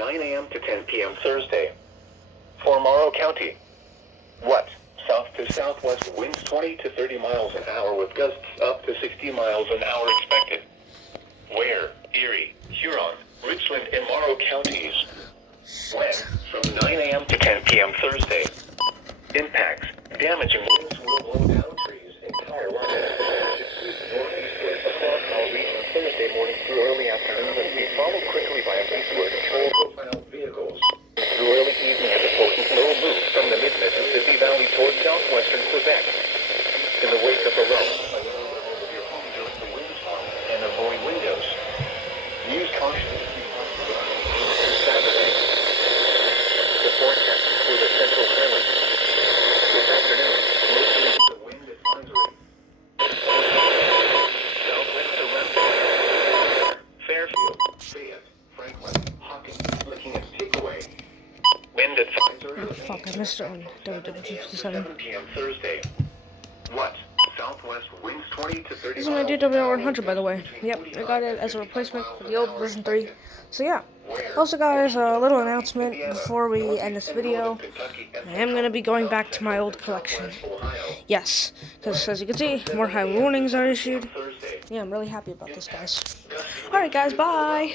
9 a.m. to 10 p.m. Thursday. For Morrow County. What? South to southwest winds 20 to 30 miles an hour with gusts up to 60 miles an hour expected. Where? Erie, Huron, Richland, and Morrow counties. When? From 9 a.m. to 10 p.m. Thursday. Impacts. Damaging winds will blow down trees and power lines. Northeastward across our region Thursday morning through early afternoon and be followed quickly by eastward low-profile vehicles. Through early evening and reporting low moves from the mid-Mississippi Valley towards southwestern Quebec. In the wake of the low, over your home during the windstorm and avoid windows. Use caution. Saturday. The forecast for the Central Highlands. This afternoon, mostly the wind advisory. Southwest around Fairfield, Fayette, Franklin, Hawkins, looking at takeaway. Wind advisory. Oh fuck, I missed it on WW57. 7 p.m. Thursday. What? Southwest winds 20 to 30 This is my DW100, by the way. Yep, I got it as a replacement for the old version 3. So yeah. Also guys, a little announcement before we end this video. I am going to be going back to my old collection. Yes, because as you can see, more high warnings are issued. Yeah, I'm really happy about this, guys. Alright guys, bye!